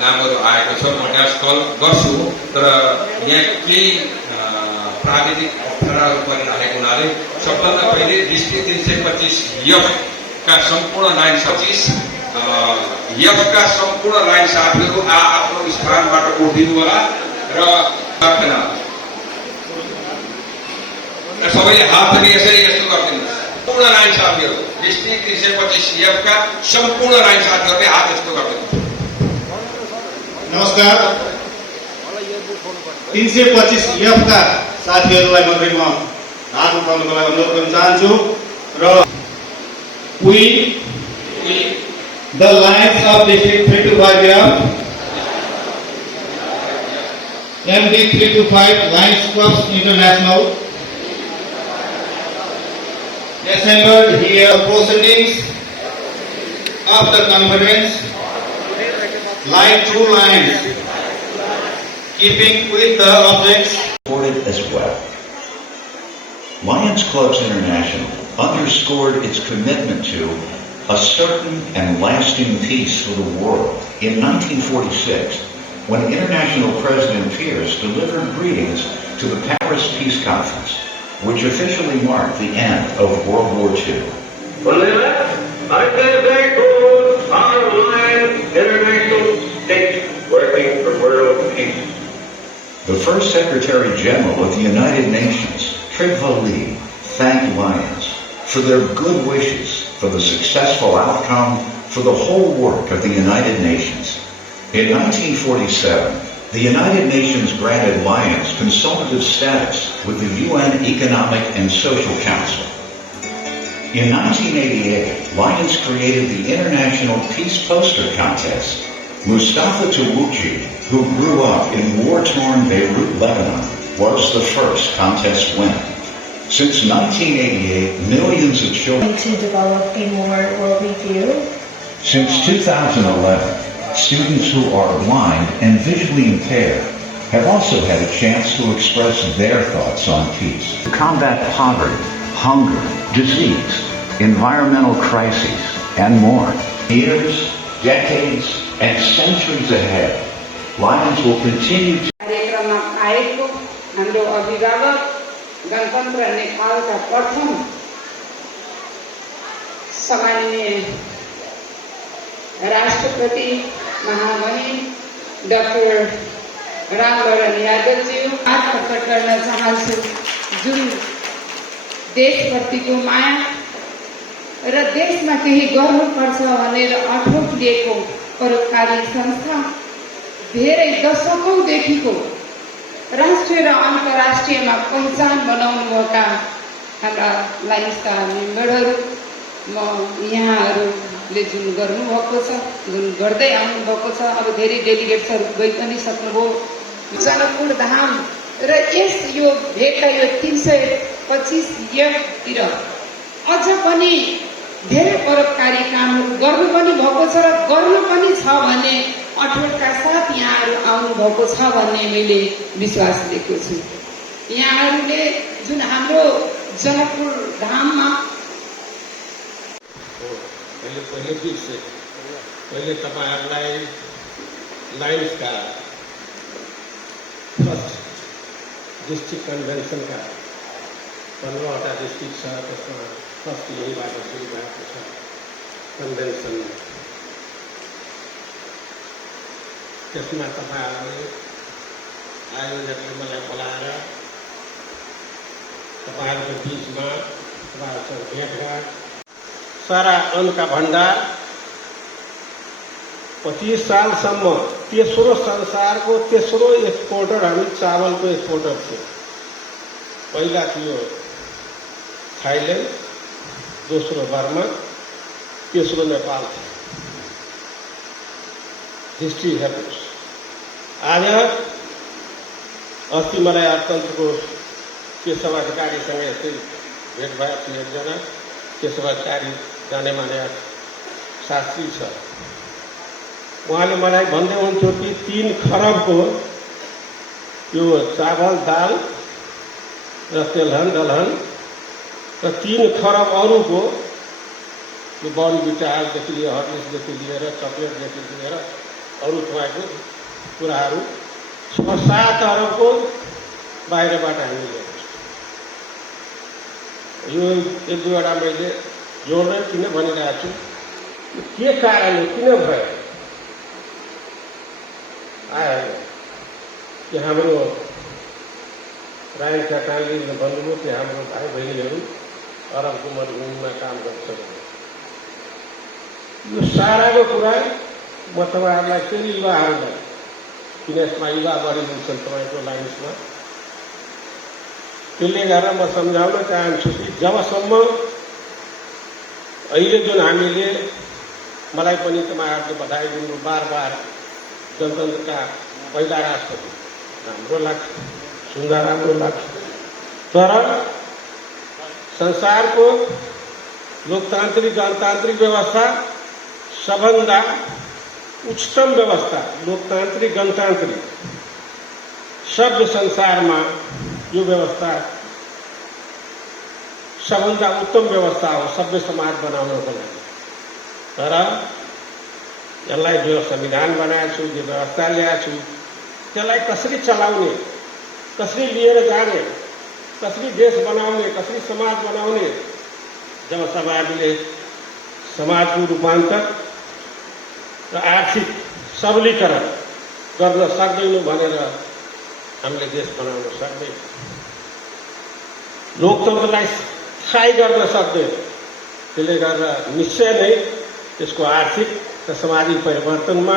नामहरू आएको छ। म ट्याक्स कल गर्छु, तर यहाँ केही प्राविधिक अप्ठ्याराहरू परिरहेको हुनाले सबभन्दा पहिले डिस्ट्रिक्ट 325 एफ का सम्पूर्ण लाइन 25 एफ का सम्पूर्ण लाइन साथीहरू आफ्नो स्थानबाट उठिनु होला र सबैले हात पनि यसरी यस्तो गरिदिनुहोस्। सम्पूर्ण लाइन साथीहरू डिस्ट्रिक्ट 325 एफ का सम्पूर्ण लाइन साथीहरूले हात यस्तो गरिदिनुहोस्। नमस्कार। 325 एफ का साथीहरूलाई मात्रै म हात उठाउनको लागि अनुरोध गर्न चाहन्छु र we the lines of district 325 F MD 325 Lions Clubs International assembled here proceedings of the conference line 2 lines keeping with the objects supported as well. Lions Clubs International underscored its commitment to a certain and lasting peace for the world in 1946 when International President Pierce delivered greetings to the Paris Peace Conference, which officially marked the end of World War II. When they left, I said they told our Lions International State working for world peace. The first Secretary General of the United Nations, Trygve thanked Lions for their good wishes for the successful outcome for the whole work of the United Nations. In 1947, the United Nations granted Lions consultative status with the UN Economic and Social Council. In 1988, Lions created the International Peace Poster Contest. Mustafa Tawuji, who grew up in war-torn Beirut, Lebanon, was the first contest winner. Since 1988, millions of children to develop a more worldly view. Since 2011, students who are blind and visually impaired have also had a chance to express their thoughts on peace. To combat poverty, hunger, disease, environmental crises, and more. Years, decades, and centuries ahead, Lions will continue to गणतन्त्र नेपालका प्रथम सम्माननीय राष्ट्रपति महामहिम doctor Ram Baran यादवज्यू आज प्रकट गर्न चाहन्छु जुन देशप्रतिको माया र देशमा केही गर्नुपर्छ भनेर अठोट लिएको परोपकारी संस्था धेरै दशकौंदेखिको राष्ट्रिय र अन्तर्राष्ट्रियमा पहिचान बनाउनुभएका हाम्रा लाइन्सका मेम्बरहरू म यहाँहरूले जुन गर्नुभएको छ जुन गर्दै आउनुभएको छ अब धेरै डेलिगेट्सहरू गइ पनि सक्नुभयो जनकपुर धाम र यस यो भेटका यो 325 तिर अझ पनि धेरै परोपकारी कामहरू गर्नु पनि भएको छ र गर्नु पनि छ भन्ने अठोटका साथ यहाँहरू आउनु भएको छ भन्ने मैले विश्वास लिएको छु। यहाँहरूले जुन हाम्रो जनकपुर धाममा पहिले तपाईहरुलाई लाइन्सका फर्स्ट डिस्ट्रिक्ट कन्भेन्सनका 15वटा डिस्ट्रिक्ट छ त्यसमा फर्स्ट यहीबाट सुरु भएको छ कन्भेन्सन। त्यसमा तपाईहरुले आयोजकले मलाई बोलाएर तपाईहरुको बीचमा तपाईँहरुसँग भेटघाट सारा अन्नका भण्डार 25 सालसम्म तेस्रो संसारको तेस्रो एक्सपोर्टर हामी चावलको एक्सपोर्टर थियौं। पहिला थियो थाइल्यान्ड, दोस्रो बर्मा, तेस्रो नेपाल थियो। हिस्ट्री हेर्नुस्। आज अस्ति मलाई अर्थतन्त्रको केशव अधिकारीसँग यस्तै भेट भएको थियो। एकजना केशव अधिकारी जाने माने शास्त्री छ। उहाँले मलाई भन्दै हुन्थ्यो कि 3 खरबको यो चावल दाल र तेलहन दलहन र 3 खरब अरूको यो बर्नभिटादेखि लिएर हर्लिक्सदेखि लिएर चकलेटदेखि लिएर अरू तपाईँको कुराहरू 6-7 अरबको बाहिरबाट हामी ल्याएको छौँ। यो 1-2वटा मैले जोड्दै किन भनिरहेको छु, के कारणले किन भयो आयो कि हाम्रो राई काकाले भन्नुभयो कि हाम्रो भाइ बहिनीहरू अरबको मरुभूमिमा काम गर्छ। यो साराको कुरा म तपाईँहरूलाई फेरि युवाहरूलाई, किन यसमा युवा बढी हुन्छन् तपाईँको लाइन्समा, त्यसले गर्दा म सम्झाउन चाहन्छु कि जबसम्म अहिले जुन हामीले मलाई पनि तपाईँहरूले बधाई दिनु बार बार गणतन्त्रका पहिला राष्ट्रपति राम्रो लाग्छ, सुन्दा राम्रो लाग्छ, तर संसारको लोकतान्त्रिक गणतान्त्रिक व्यवस्था सबभन्दा उच्चतम व्यवस्था लोकतान्त्रिक गणतान्त्रिक सभ्य संसारमा यो व्यवस्था सबभन्दा उत्तम व्यवस्था हो सभ्य समाज बनाउनको लागि। तर यसलाई जो संविधान बनाएको छु, जो व्यवस्था ल्याएको छु, त्यसलाई कसरी चलाउने, कसरी लिएर जाने, कसरी देश बनाउने, कसरी समाज बनाउने, जब समाजले समाजको रूपान्तर र आर्थिक सबलीकरण गर्न सक्दैनौँ भनेर हामीले देश बनाउन सक्दैन, लोकतन्त्रलाई स्थायी गर्न सक्दैन। त्यसले गर्दा निश्चय नै त्यसको आर्थिक र सामाजिक परिवर्तनमा